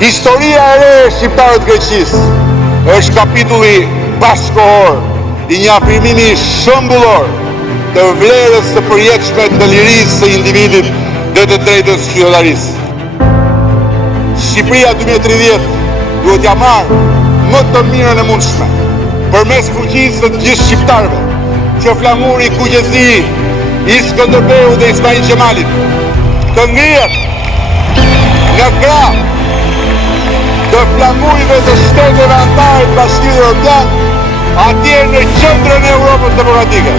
Historia e re e shqiptarët Greqisë është kapitulli bashkëkohor i një afirmimi shembullor të vlerës së përjetshme të lirisë së individit dhe të drejtës qytetarisë. Shqipëria 2030 duhet ja marrë më të mirën e mundshme përmes fuqisë të gjithë shqiptarëve, që flamuri i kuqezi i Skënderbeu dhe Ismail Qemalit të ngrihet nga krah të flamurive të shteteve anëtare të Bashkimit Evropian atje në qendrën e Evropës Demokratike.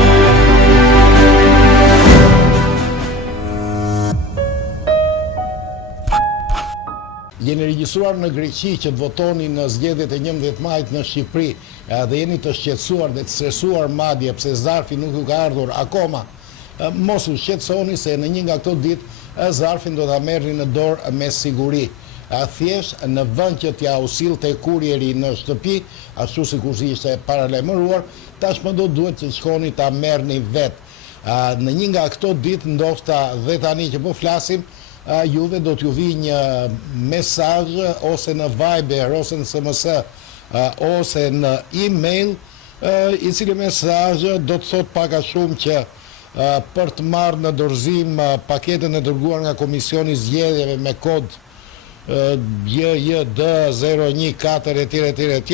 Jeni regjistruar në Greqi që të votoni në zgjedhjet e 11 majit në Shqipëri dhe jeni të shqetësuar dhe të stresuar madje pse zarfi nuk ju ka ardhur akoma, mos u shqetësoni se në një nga këto ditë zarfin do ta merrni në dorë me siguri. Thjesht në vend që t'ja usillte kurrieri në shtëpi, ashtu sikur ishte paralajmëruar, tashmë duhet që shkoni ta merrni vet. Në një nga këto ditë, ndoshta dhe tani që po flasim, juve do t'ju vi një mesazh ose në Viber ose në SMS ose në email, i cili mesazh do të thot pak a shumë që për të marrë në dorëzim paketën e dërguar nga Komisioni i Zgjedhjeve me kod JJD014 etj,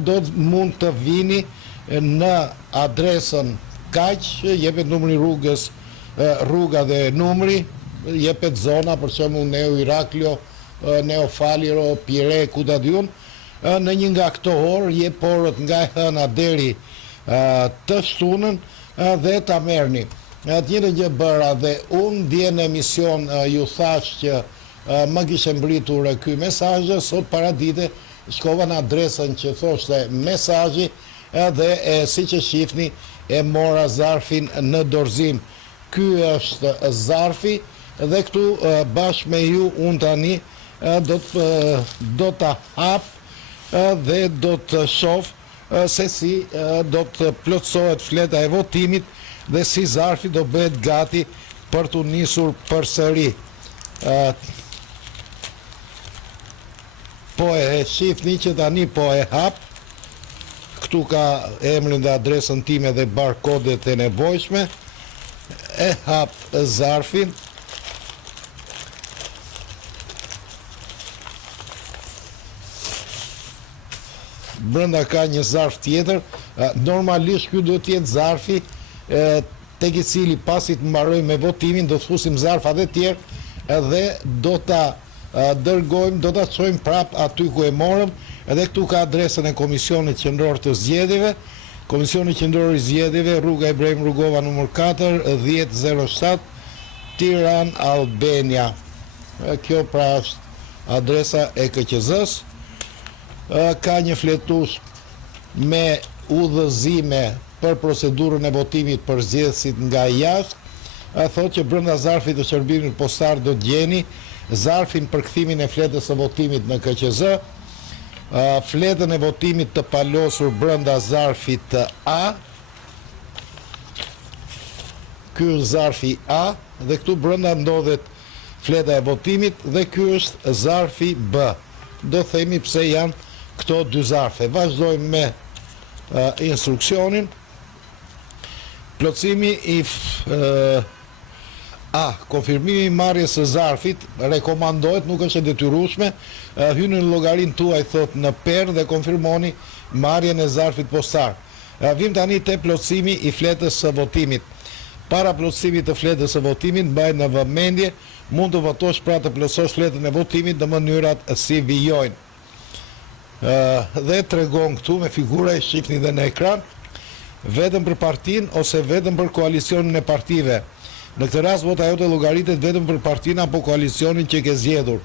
do të mund të vini në adresën kaq, jepet numri rrugës, rruga dhe numri, jepet zona, për shembull Neo Iraklio, Neo Faliro, Pire, Kutadiun, në një nga këto orë jep orët nga e hëna deri të shtunën dhe ta merrni. Të njëjtën gjë bëra dhe unë dje në emision ju thash që më kishte mbritur ky mesazh, sot para dite shkova në adresën që thoshte mesazhi dhe siç e shihni e mora zarfin në dorëzim. Ky është zarfi dhe këtu bashkë me ju unë tani do ta hap dhe do të shoh se si do të plotësohet fleta e votimit dhe si zarfi do bëhet gati për të nisur përsëri. Po e shihni që tani po e hap. Këtu ka emrin dhe adresën time dhe barkodet e nevojshme. E hap zarfin. Brenda ka një zarf tjetër. Normalisht ky duhet të jetë zarfi tek i cili pasi të mbarojmë me votimin do të fusim zarfa dhe tjerë dhe do ta dërgojmë, do ta çojmë prap aty ku e morëm, edhe këtu ka adresën e Komisionit Qendror të Zgjedhjeve. Komisioni Qendror i Zgjedhjeve, rruga Ibrahim Rugova numër 4, 1007, Tiranë, Albania. Kjo pra është adresa e KQZ-s. Ka një fletush me udhëzime për procedurën e votimit për zgjedhësit nga jashtë. Thotë që brenda zarfit të shërbimit postar do të gjeni zarfin për kthimin e fletës së votimit në KQZ, fletën e votimit të palosur brenda zarfit A. Ky është zarfi A dhe këtu brenda ndodhet fleta e votimit dhe ky është zarfi B. Do themi pse janë këto dy zarfe. Vazhdojmë me instruksionin. Plotësimi i konfirmimi i marrjes së zarfit rekomandohet, nuk është e detyrueshme. Hyni në llogarinë tuaj thot në perë dhe konfirmoni marrjen e zarfit postar. Vim tani te plotësimi i fletës së votimit. Para plotësimit të fletës së votimit, mbaj në vëmendje, mund të votosh pra të plotësosh fletën e votimit në mënyrat si vijojnë. Dhe tregon këtu me figura, e shihni dhe në ekran, vetëm për partinë ose vetëm për koalicionin e partive. Në këtë rast vota jote llogaritet vetëm për partinë apo koalicionin që ke zgjedhur.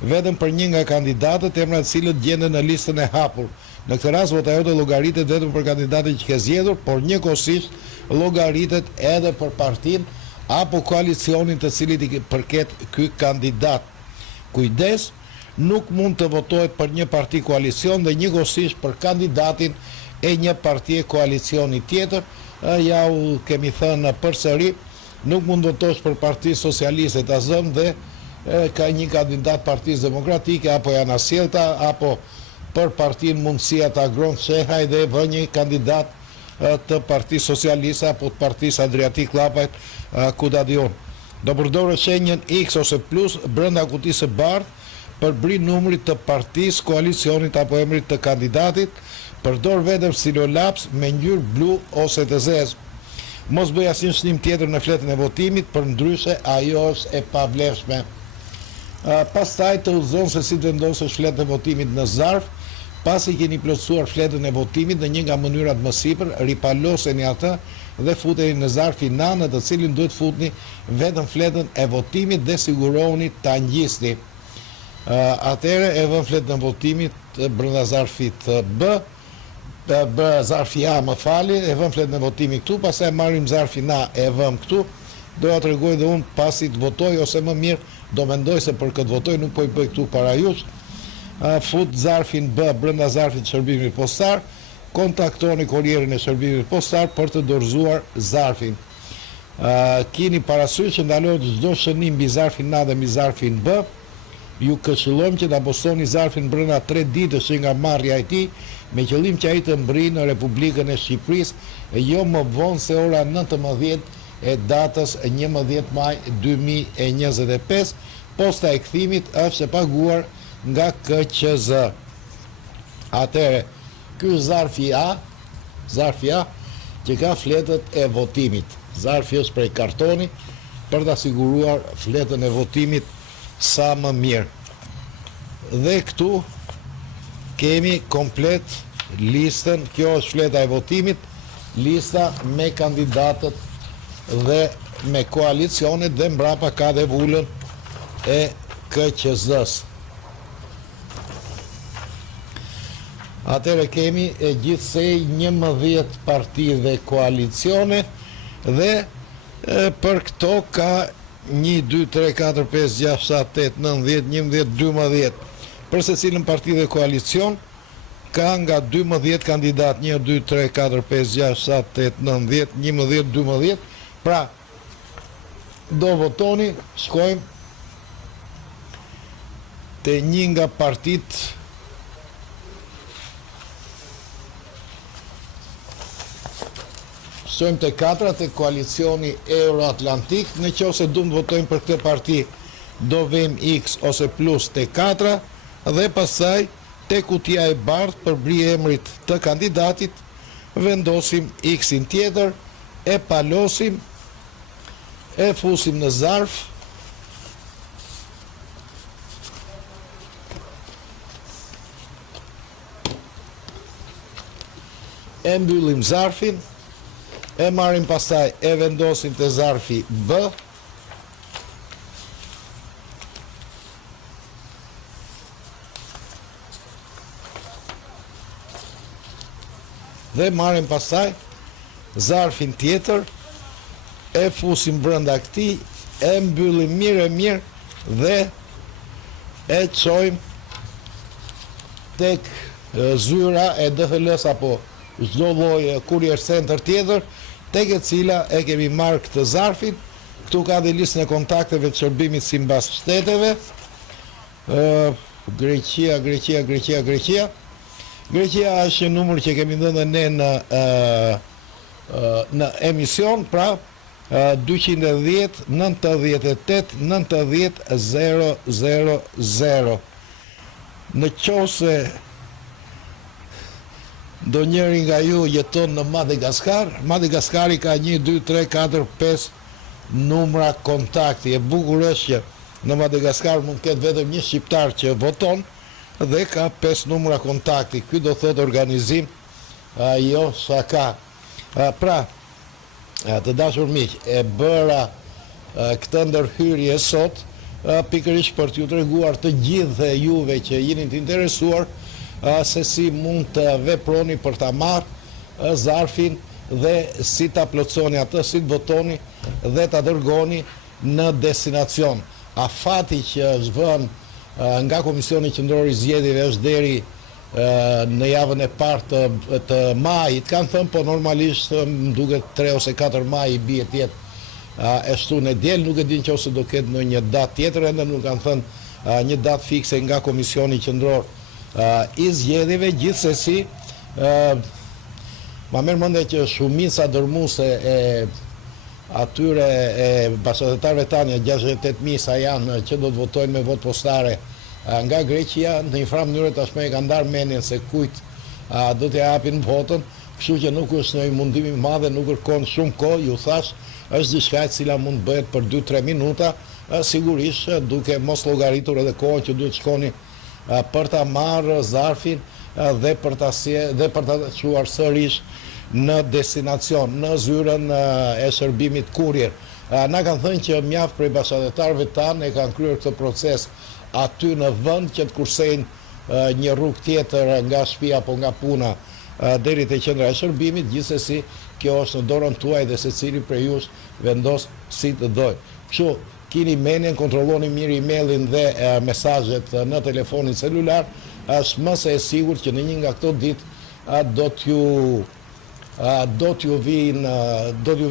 Vetëm për një nga kandidatët emrat e cilët gjenden në listën e hapur. Në këtë rast vota jote llogaritet vetëm për kandidatin që ke zgjedhur, por njëkohësisht llogaritet edhe për partinë apo koalicionin të cilit i përket ky kandidat. Kujdes, nuk mund të votohet për një parti koalicion dhe njëkohësisht për kandidatin e një partie koalicioni tjetër. Ja u kemi thënë përsëri, nuk mund votosh për Parti Socialiste të Azëm dhe ka një kandidat Partisë Demokratike, apo janë asjelta, apo për partinë Mundësia të Agron Shehaj dhe vë një kandidat të Partisë Socialiste apo të Partisë Adriatik Llapajt, kuda diun. Do përdorë shenjën X ose plus brenda kutisë së bardhë për bri numrit të partisë, koalicionit apo emrit të kandidatit, përdor vetëm stilolaps me ngjyrë blu ose të zezë. Mos bëj asnjë shënim tjetër në fletën e votimit, për ndryshe ajo është e pavlefshme. Pastaj të udhëzon se si të vendosësh fletën e votimit në zarf. Pasi keni plotësuar fletën e votimit në një nga mënyrat më sipër, ripaloseni atë dhe futeni në zarfin A, në të cilin duhet futni vetëm fletën e votimit dhe sigurohuni ta ngjisni. Atëherë e vën fletën e votimit brenda zarfit B, zarfi A më fali, e vëm fletën e votimit këtu, pastaj marrim zarfin A e vëm këtu. Doja të tregoj dhe unë pasi të votoj, ose më mirë do mendoj se për këtë votoj, nuk po i bëj këtu para jush. Fut zarfin B brenda zarfit shërbimit postar, kontaktoni kurierin e shërbimit postar për të dorëzuar zarfin. Keni parasysh që ndalohet çdo shënim mbi zarfin A dhe mbi zarfin B. Ju këshillojmë që ta postoni zarfin brenda 3 ditësh nga marrja e tij, me qëllim që ai të mbrijë në Republikën e Shqipërisë jo më vonë se ora 19 e datës 11 maj 2025. Posta e kthimit është e paguar nga KQZ. Atëherë, ky zarfi A që ka fletët e votimit. Zarfi është prej kartoni për të siguruar fletën e votimit sa më mirë. Dhe këtu kemi komplet listën, kjo është fleta e votimit, lista me kandidatët dhe me koalicionet dhe mbrapa ka dhe vullën e KQZ-s. Atëre kemi e gjithsej 11 parti dhe koalicione dhe për këto ka 1, 2, 3, 4, 5, 6, 7, 8, 9, 10, 11, 12. Për se cilën parti dhe koalicion ka nga 12 kandidat, 1, 2, 3, 4, 5, 6, 7, 8, 9, 10, 11, 12. Pra, do votoni, shkojmë të një nga partit shkojmë të 4 të koalicioni Euroatlantik. Në qoftë se duam të votojmë për këtë parti, do vëm X ose plus të 4 dhe pastaj te kutia e bardhë për bri emrit të kandidatit, vendosim X-in tjetër, e palosim, e fusim në zarf, e mbyllim zarfin, e marrim pastaj e vendosim të zarfi B, dhe marrim pastaj zarfin tjetër, e fusim brenda këtij, e mbyllim mirë dhe e çojmë tek zyra e DHL-s apo çdo lloj courier center tjetër, tek e cila e kemi marrë këtë zarfin. Këtu ka dhe listën e kontakteve të shërbimit sipas shteteve. Greqia është një numër që kemi dhënë ne në emision, pra 210 98 90 000. Në qoftë se do njëri nga ju jeton në Madagaskari ka 1, 2, 3, 4, 5 numra kontakti. E bukur është që në Madagaskar mund ketë vetëm një shqiptar që voton dhe ka 5 numra kontakti. Ky do thot organizim jo shaka. Pra, të dashur miq, e bëra këtë ndërhyrje sot pikërisht për t'ju treguar të gjithë juve që jeni të interesuar se si mund të veproni për ta marrë zarfin dhe si ta plotësoni atë, si të votoni dhe ta dërgoni në destinacion. Afati që është vënë nga Komisioni Qendror i Zgjedhjeve është deri në javën e parë të majit, kanë thënë, po normalisht më duket 3 ose 4 maj i bie tjetë e shtu në djel, nuk e din që ose do ketë në një datë tjetër, ende nuk kanë thënë një datë fikse nga Komisioni Qendror i Zgjedhjeve. Gjithsesi, ma merr mendje që shumica dërmuese e atyre e bashkëdhëtarëve tanë, 68.000 sa janë që do të votojnë me vot postare nga Greqia, në një farë mënyrë tashmë e kanë ndarë mendjen se kujt do të japin votën, kështu që nuk është në mundim i madh, nuk kërkon shumë kohë, ju thash, është diçka e cila mund bëhet për 2-3 minuta, sigurisht duke mos llogaritur edhe kohën që duhet shkoni për ta marrë zarfin dhe për ta çuar sërish në destinacion, në zyrën e shërbimit kurrier. Na kanë thënë që mjaft prej bashkëdhëtarëve tanë e kanë kryer këtë proces aty në vend që të kursejnë një rrugë tjetër nga shtëpia apo nga puna deri te qendra e shërbimit. Gjithsesi, kjo është në dorën tuaj dhe secili prej jush vendos si të dojë. Kështu, keni mendjen, kontrolloni mirë emailin dhe mesazhet në telefonin celular, është më se e sigurt që në një nga këto ditë do t'ju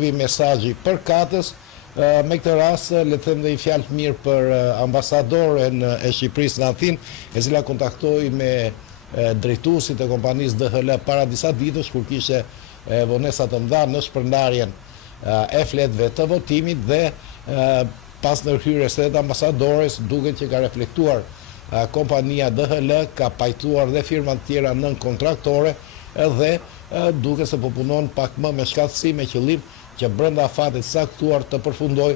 vi mesazhi për katës. Me këtë rast, le të them dhe një fjalë të mirë për ambasadoren e Shqipërisë në Athinë, e cila kontaktoi me drejtuesit e kompanisë DHL para disa ditësh, kur kishte vonesa të mëdha në shpërndarjen e fletëve të votimit, dhe pas ndërhyrjes së ambasadores, duket që ka reflektuar kompania DHL, ka pajtuar dhe firma të tjera nën kontraktore, dhe duket se po punon pak më me shkatësi, me qëllim që brenda fatit saktuar të përfundoj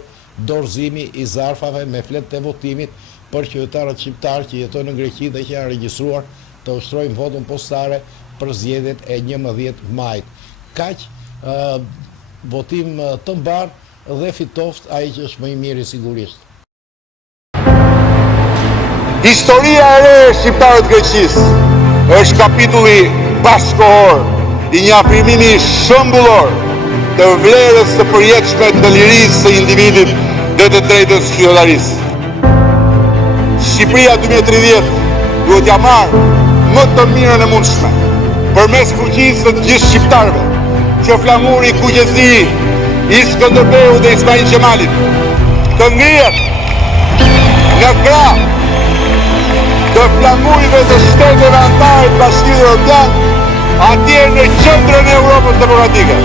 dorëzimi i zarfave me fletë të votimit për qytetarët shqiptarë që jetojnë në Greqi dhe që janë regjistruar të ushtrojnë votën postare për zgjedhjet e 11 majit. Kaq, votim të mbarë dhe fitoft ai që është më i miri sigurisht. Historia e re e shqiptarët Greqisë është kapitulli bashkëkohor i një afirmimi shembullor të vlerës së përjetshme të lirisë së individit dhe të drejtës qytetarisë. Shqipëria 2030 duhet t'ia marrë më të mirën e mundshme, përmes fuqisë të gjithë shqiptarëve, që flamuri i kuqezi i Skënderbeu dhe Ismail Qemalit të ngrihet nga krah të flamurive të shteteve anëtare të Bashkimit Evropian atje në qendrën e Europës Demokratike.